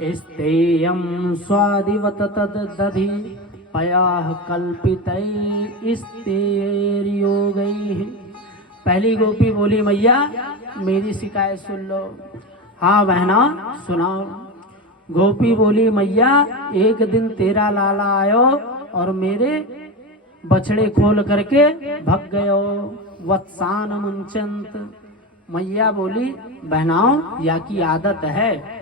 स्तेयं स्वादिवत तदधि पयाः कल्पितैः स्तेर्योगैः। पहली गोपी बोली मैया मेरी शिकायत सुन लो। हाँ बहना सुनाओ। गोपी बोली मैया एक दिन तेरा लाला आयो और मेरे बछड़े खोल करके भग गयो वत्सान मुंचंत। मैया बोली बहनाओ या की आदत है,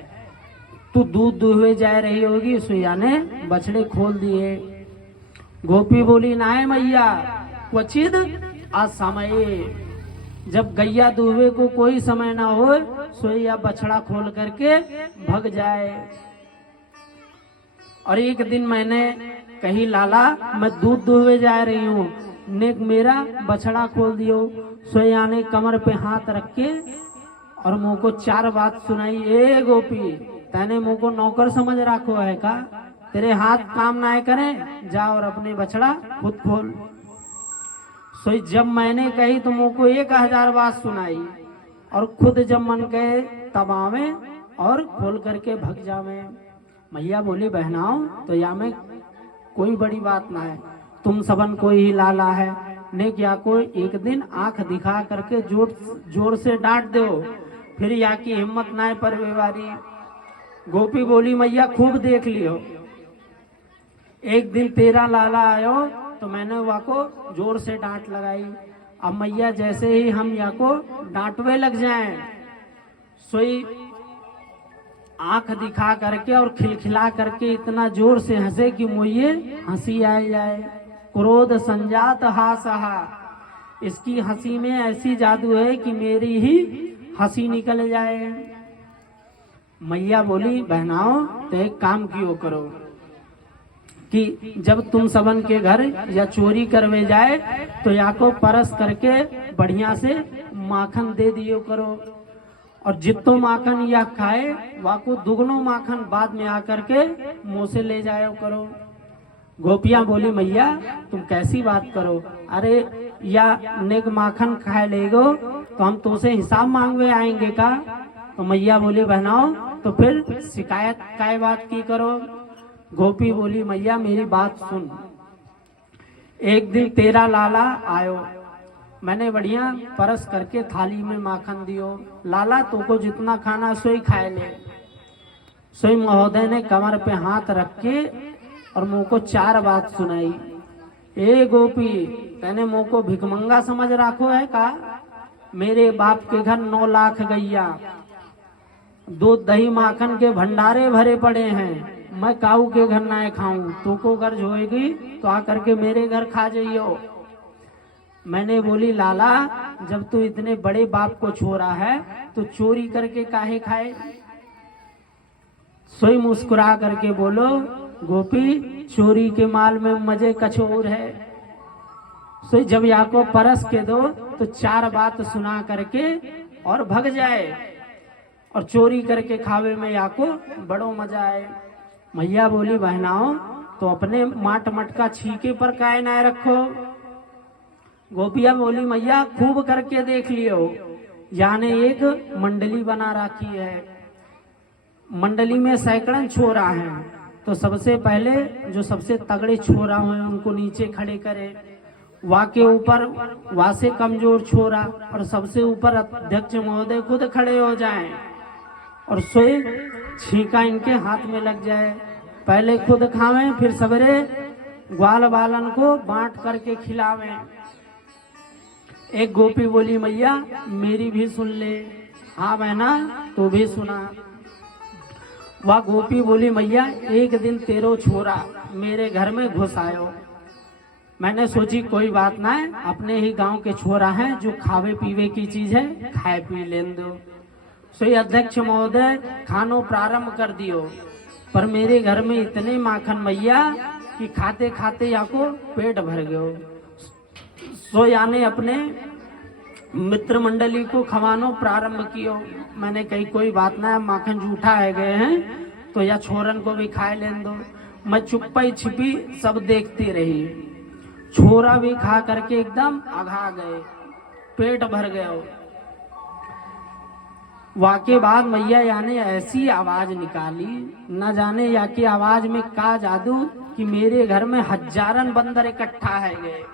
तू दूध दुहे जा रही होगी सुइया ने बछड़े खोल दिए। गोपी बोली नाय मैया क्वचिद असमये, जब गैया दुहे को कोई समय ना हो सोया बछड़ा खोल करके भग जाए। और एक दिन मैंने कही लाला मैं दूध दुहे जा रही हूँ, ने मेरा बछड़ा खोल दियो। सोया ने कमर पे हाथ रख के और मुँह को 4 बात सुनाई। ए गोपी तैने मुँह को नौकर समझ रखो है का, तेरे हाथ काम ना करें, जा और अपने बछड़ा खुद खोल। सोई जब मैंने कही तो मुँह को 1000 बात सुनाई और खुद जब मन कहे तब आवे और खोल करके भग जावे। मैया बोली बहनाओ तो या में कोई बड़ी बात ना है, तुम सबन कोई ही लाला है ने क्या कोई एक दिन आंख दिखा करके जोर से डांट दो, फिर या की हिम्मत ना है पर व्यवहारी। गोपी बोली मैया खूब देख लियो, एक दिन तेरा लाला आयो तो मैंने वहाँ को जोर से डांट लगाई। अब मैया जैसे ही हम या को डांटवे लग जाएं, सोई आंख दिखा करके और खिलखिला करके इतना जोर से हंसे कि मुझे हंसी आ जाए। क्रोध संजात हासहा, इसकी हंसी में ऐसी जादू है कि मेरी ही हंसी निकल जाए। मैया बोली बहनाओ तो एक काम क्यों करो कि जब तुम सबन के घर या चोरी करवे जाए तो या को परस करके बढ़िया से माखन दे दियो करो, और जितो माखन या खाए वह को दुगनो माखन बाद में आकर के मुंह से ले जायो करो। गोपियां बोली मैया तुम कैसी बात करो, अरे या नेक माखन खाए लेगो तो हम तुमसे हिसाब मांगवे आएंगे का। तो मैया बोली बहनाओ तो फिर शिकायत काय बात की करो। गोपी बोली मैया मेरी बात सुन, एक दिन तेरा लाला आयो, मैंने बढ़िया परस करके थाली में माखन दियो, लाला तो को जितना खाना सोई खाए ले। सोई महोदय ने कमर पे हाथ रख के और मुंह को 4 बात सुनाई। ए गोपी तैने मुंह को भिकमंगा समझ रखो है का, मेरे बाप के घर 9 लाख गैया, दूध दही माखन के भंडारे भरे पड़े हैं, मैं काऊ के घर ना खाऊं, तू को गर्ज होएगी तो आकर के मेरे घर खा जाइयो। मैंने बोली लाला जब तू इतने बड़े बाप को छोड़ा है तो चोरी करके काहे खाए। सोई मुस्कुरा करके बोलो गोपी चोरी के माल में मजे कछोर है। सोई जब या को परस के दो तो 4 बात सुना करके और भग जाए, और चोरी करके खावे में या को बड़ो मजा आए। मैया बोली बहनाओ तो अपने माट मटका छीके पर काय ना रखो। गोपिया बोली मैया खूब करके देख लियो, याने एक मंडली बना रखी है, मंडली में सैकड़न छोरा हैं, तो सबसे पहले जो सबसे तगड़े छोरा हैं उनको नीचे खड़े करे, वहाँ के ऊपर वहाँ से कमजोर छोरा और सबसे ऊपर अध्यक्ष महोदय खुद खड़े हो जाएं और सोए छीका इनके हाथ में लग जाए, पहले खुद खावें फिर सवेरे ग्वाल बालन को बांट करके खिलावें। एक गोपी बोली मैया मेरी भी सुन ले। हाँ बहना तू भी सुना। वह गोपी बोली मैया एक दिन तेरो छोरा मेरे घर में घुस आयो, मैंने सोची कोई बात ना है, अपने ही गांव के छोरा हैं, जो खावे पीवे की चीज है खाए पी लेन दो। सो अध्यक्ष महोदय खानो प्रारंभ कर दियो, पर मेरे घर में इतने माखन मैया कि खाते खाते या को पेट भर गयो। सो याने अपने मित्र मंडली को खवानो प्रारंभ कियो। मैंने कही कोई बात ना है, माखन जूठा है गए हैं तो या छोरन को भी खाए लेन दो। मैं चुप्पी छिपी सब देखती रही, छोरा भी खा करके एकदम अघा गए, पेट भर गए। वाके बाद मैया याने ऐसी आवाज निकाली, न जाने या की आवाज में का जादू कि मेरे घर में हजारन बंदर इकट्ठा है गए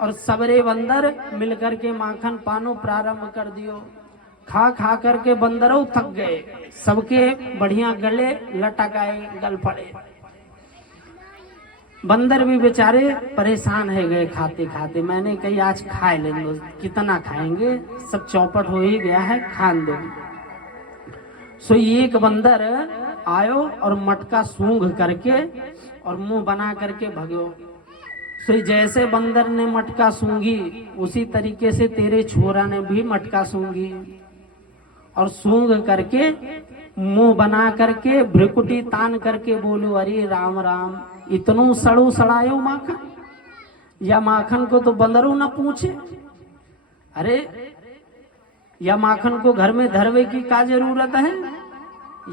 और सबरे बंदर मिलकर के माखन पानो प्रारंभ कर दियो। खा खा करके बंदरों थक गए, सबके बढ़िया गले लटक आए, गल पड़े। बंदर भी बेचारे परेशान है गए खाते खाते। मैंने कही आज खाए लेंगे, कितना खाएंगे, सब चौपट हो ही गया है, खान दो। सो एक बंदर आयो और मटका सूंघ करके और मुंह बना करके भगो। सो जैसे बंदर ने मटका सूंघी उसी तरीके से तेरे छोरा ने भी मटका सूंघी और सूंघ करके मुंह बना करके भ्रिकुटी तान करके बोलो अरे राम राम, इतनो सड़ो सड़ायो माखन, या माखन को तो बंदरों न पूछे। अरे या माखन को घर में धरवे की क्या जरूरत है,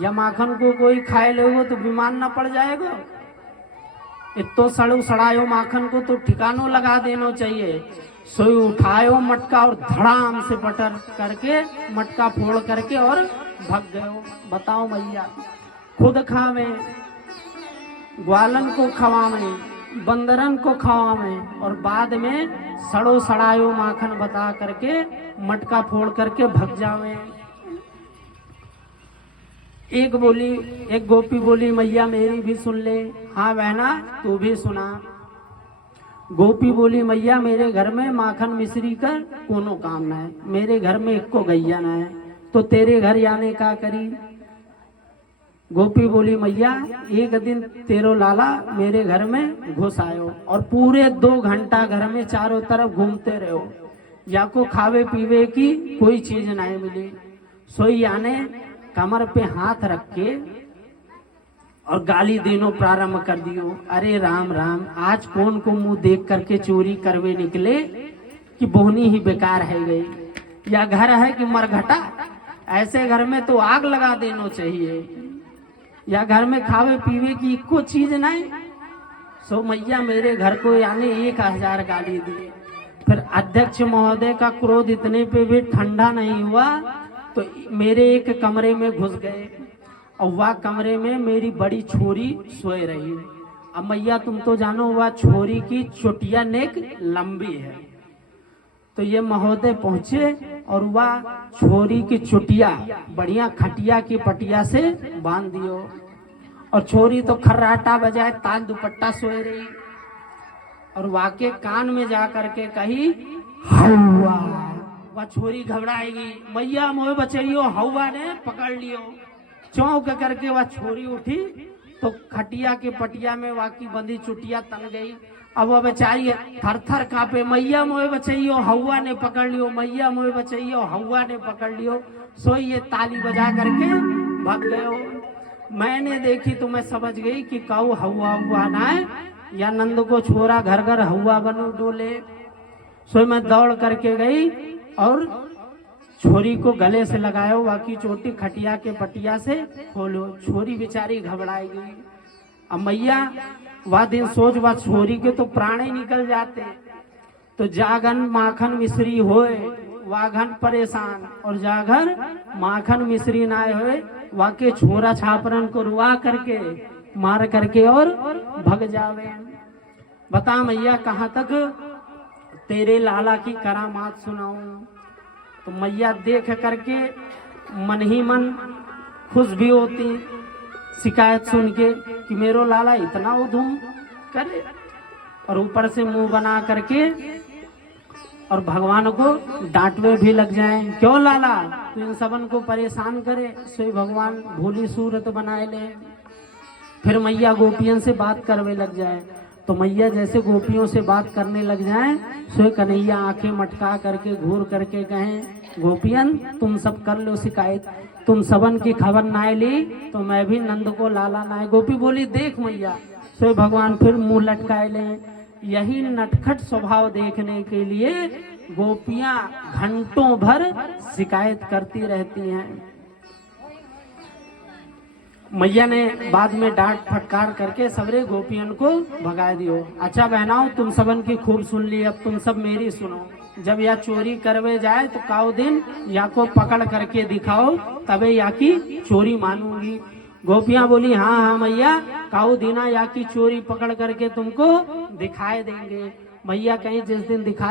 या माखन को कोई खाए लेगो तो बीमार न पड़ जाएगा। इतो सड़ो सड़ायो माखन को तो ठिकानो लगा देना चाहिए। सोई उठायो मटका और धड़ाम से पटर करके मटका फोड़ करके और भग गयो। बताओ मैया, खुद खावे, ग्वालन को खवावे, बंदरन को खवावे और बाद में सड़ो सड़ायो माखन बता करके मटका फोड़ करके भग जावे। एक गोपी बोली मैया मेरी भी सुन ले। हाँ बहना तू भी सुना। गोपी बोली मैया मेरे घर में माखन मिश्री का कोनो काम ना है, मेरे घर में एक को गैया ना है, तो तेरे घर आने का करी। गोपी बोली मैया एक दिन तेरो लाला मेरे घर में घुस आयो और पूरे 2 घंटा घर में चारों तरफ घूमते रहो, या को खावे पीवे की कोई चीज नहीं मिली। सोई आने कमर पे हाथ रख के और गाली देनो प्रारंभ कर दियो। अरे राम राम, आज कौन को मुंह देख करके चोरी करवे निकले कि बोहनी ही बेकार है गई, या घर है कि मरघटा, ऐसे घर में तो आग लगा देना चाहिए, या घर में खावे पीवे की कोई चीज नहीं। सो मैया मेरे घर को यानी 1000 गाली दी। फिर अध्यक्ष महोदय का क्रोध इतने पे भी ठंडा नहीं हुआ तो मेरे एक कमरे में घुस गए और वह कमरे में मेरी बड़ी छोरी सोए रही। अब मैया तुम तो जानो वह छोरी की चुटिया नेक लंबी है, तो ये महोदय पहुंचे और वह छोरी की चुटिया बढ़िया खटिया की पटिया से बांध दियो और छोरी तो खर्राटा बजाए तान दुपट्टा सोए रही और वाके कान में जा करके कही हवा। वह छोरी घबराएगी, मैया मोह बचैयो, हवा ने पकड़ लियो। चौंक करके वह छोरी उठी तो खटिया के पटिया में वाकी बंदी चुटिया तन गई। अब वह बेचारी थर थर कांपे, मैया मोह बचैयो, हवा ने पकड़ लियो, मैया मोह बचैयो, हवा ने पकड़ लियो। सो ये ताली बजा करके भाग गयो। मैंने देखी तो मैं समझ गई कि काऊ हवा हुआ ना है, या नंद को छोरा घर घर हवा बनो डोले। सो मैं दौड़ करके गई और छोरी को गले से लगायो, बाकी चोटी खटिया के पटिया से खोलो। छोरी बेचारी घबराएगी। अब मैया वह दिन सोच वह छोरी के तो प्राण ही निकल जाते, तो जागन माखन मिश्री होए वाघन परेशान, और जागर माखन मिश्री ना होए वाके छोरा छापरन को रुआ करके मार करके और भग जावे। बता मैया कहाँ तक तेरे लाला की करामात सुनाऊं। तो मैया देख करके मन ही मन खुश भी होती शिकायत सुन के कि मेरो लाला इतना उधूम करे, और ऊपर से मुंह बना करके और भगवान को डांटवे भी लग जाए। क्यों लाला तू इन सबन को परेशान करे, सोई भगवान भोली सूरत बनाए ले। फिर मैया गोपियन से बात करवे लग जाए, तो मैया जैसे गोपियों से बात करने लग जाए, सोई कन्हैया आंखें मटका करके घूर करके कहें, गोपियन तुम सब कर लो शिकायत, तुम सबन की खबर ना ली तो मैं भी नंद को लाला ना। गोपी बोली देख मैया। सोई भगवान फिर मुंह लटकाए ले। यही नटखट स्वभाव देखने के लिए गोपियां घंटों भर शिकायत करती रहती हैं। मैया ने बाद में डांट फटकार करके सबरे गोपियन को भगा दियो। अच्छा बहनाओ तुम सबन की खूब सुन ली, अब तुम सब मेरी सुनो। जब या चोरी करवे जाए तो काउ दिन या को पकड़ करके दिखाओ, तबे या की चोरी मानूंगी। गोपियां बोली हाँ हाँ मैया, काउ दीना या की चोरी पकड़ करके तुमको दिखाए देंगे। मैया कहीं जिस दिन दिखाए